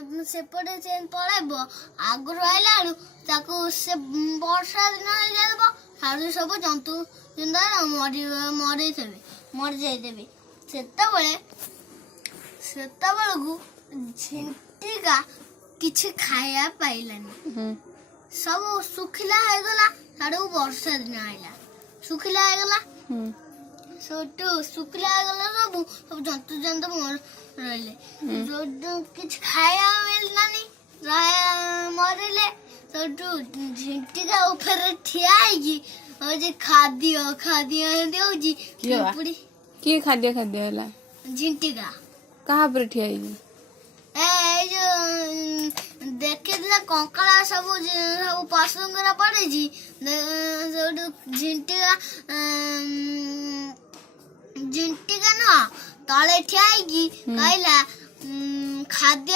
ସେପଟେ ସେ ପଳେଇବ ଆଗରୁ ଆଇଲା ବେଳୁ ତାକୁ ସେ ବର୍ଷା ଦିନ ହେଇଯାଇବ ସାଡୁ ସବୁ ଜନ୍ତୁ ଜିନ୍ଦା ମରିଯାଇଥିବେ ସେତେବେଳକୁ ଝିଣ୍ଟିକା କିଛି ଖାଇବା ପାଇଲାନି ସବୁ ଶୁଖିଲା ହେଇଗଲା ସାଡୁ ବର୍ଷା ଦିନ ଆଇଲା ଶୁଖିଲା ହେଇଗଲା ସେଠୁ ଶୁଖିଲା ହେଇଗଲା ସବୁ ଜନ୍ତୁ ରହିଲେ କିଛି ଖାଇବା ମିଳିଲାନି ମରିଲେ ସେଠୁ ଝିଣ୍ଟିକା ଉପରେ ଠିଆ ହେଇକି ହଉଛି ଖାଦ୍ୟ ଏମିତି ହଉଛି କିଏ ଖାଦ୍ୟ ହେଲା ଝିଣ୍ଟିକା କାହା ଉପରେ ଠିଆ ହେଇଛି ଏଇ ଯୋଉ ଦେଖିଥିଲା କଙ୍କଡା ସବୁ ପଶୁଙ୍କର ପଡିଛି ସେଠୁ ଝିଣ୍ଟିକା ନୁହଁ ତଳେ ଠିଆ ହେଇକି କହିଲା ଖାଦ୍ୟ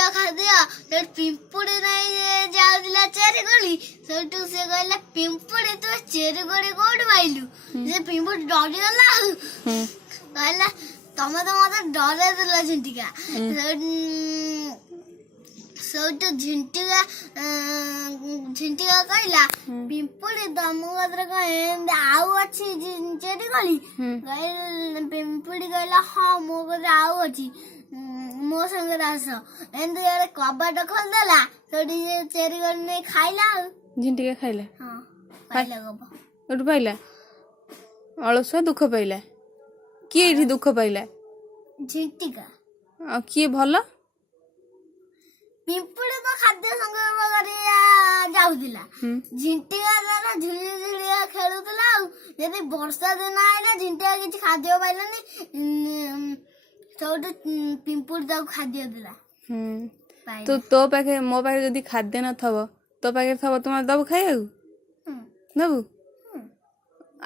ସେଠୁ ପିମ୍ପୁଡି ନାଇଁ ଯାଉଥିଲା ଚେରିକୋଳି ସେଠୁ ସେ କହିଲା ପିମ୍ପୁଡି ତୁ ଚେରିକୋଳି କୋଉଠୁ ପାଇଲୁ ସେ ପିମ୍ପୁଡି ଡରିଗଲା ଆଉ କହିଲା ତମେ ତ ମତେ ଡରେଇଦେଲ ଝିଣ୍ଟିକା ସେଠୁ ଝିଣ୍ଟିକା କହିଲା ପିମ୍ପୁଡି ତମ କତିରେ କଣ ଏମିତି ଆଉ ଅଛି ଚେରିକୋଳି ପିମ୍ପୁଡି କହିଲା ହଁ ମୋ କତିରେ ଆଉ ଅଛି ମୋ ସାଙ୍ଗରେ ଆସ ଏମିତି ଗୋଟେ କବାଟ ଖୋଲିଦେଲା ସେଠି ଚେରିକୋଳି ନେଇ ଖାଇଲା ଆଉ ଝିଣ୍ଟିକା ଖାଇଲା ହଁ ପାଇଲା ଏଠୁ ପାଇଲା ଅଳସୁଆ ଦୁଃଖ ପାଇଲା କିଏ ଏଠି ଦୁଃଖ ପାଇଲା ଝିଣ୍ଟିକା ଆଉ କିଏ ଭଲ ପିମ୍ପୁଡି ତ ଖାଦ୍ୟ ସଂଗ୍ରହ କରି ଯାଉଥିଲା ଝିଣ୍ଟିକା ତାର ଝିଳିଝିଳିଆ ଖେଳୁଥିଲା ଆଉ ଯଦି ବର୍ଷା ଦିନ ଆଇଲା ଝିଣ୍ଟିକା କିଛି ଖାଦ୍ୟ ପାଇଲାନି ସବୁଠୁ ପିମ୍ପୁଡି ତାକୁ ଖାଦ୍ୟ ଦେଲା ତୋ ପାଖେ ମୋ ପାଖେ ଯଦି ଖାଦ୍ୟ ନଥିବ ତୋ ପାଖରେ ଥବ ତୁ ମତେ ଦବୁ ଖାଇବାକୁ ଦବୁ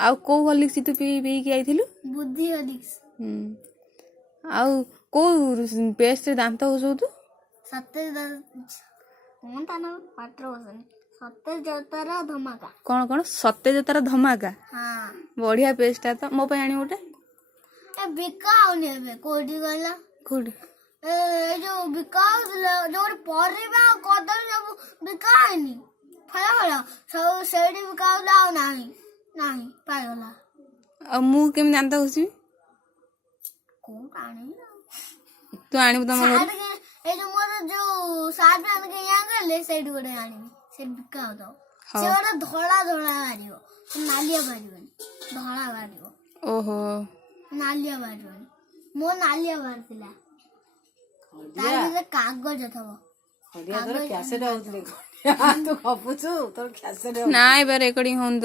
ଆଉ କୋଉ ହଲିକ୍ସ ତୁ ପିଇକି ଆଇଥିଲୁ ବୁଦ୍ଧି ହଲିକ୍ସ ଆଉ କୋଉ ପେଷ୍ଟରେ ଦାନ୍ତ ଘଷଉ ତୁ ସତେଜତାର ଧମାକା କଣ ସତେଜତାର ଧମାକା ବଢିଆ ପେଷ୍ଟଟା ତ ମୋ ପାଇଁ ଆଣିବୁ ଗୋଟେ ବିକା ହଉନି ଏବେ କୋଉଠି କହିଲା କୋଉଠି ଏଇ ଯୋଉ ବିକା ହଉଥିଲା ଯୋଉଠି ପରିବା ଆଉ କଦଳୀ ସବୁ ବିକା ହଉନି ଫଳ ସବୁ ସେଇଠି ବିକା ହଉଥିଲା ଆଉ ନାହିଁ ପାଇଗଲା ଆଉ ମୁଁ କେମିତି ଦାନ୍ତ ଘଷିବି କୋଉଠୁ ଆଣିବି ତୁ ଆଣିବୁ ତମ ଘରେ ଏଇ ଯୋଉ ମୋର ଯୋଉ ସାର୍ଟ ଆଣିକି ଗଲେ ସେଇଠି ଗୋଟେ ଆଣିବି ସେ ବିକା ହଉଥିବ ସେ ଗୋଟେ ଧଳା ବାହାରିବ ନାଲିଆ ବାହାରିବନି ଧଳା ବାହାରିବ ଓହୋ ନାଲିଆ ବାହାରିବନି ମୋ ନାଲିଆ ବାହାରିଥିଲା ତା ଭିତରେ କାଗଜ ଥବ ନାଇଁ ବା ରେକର୍ଡିଂ ହଉନି।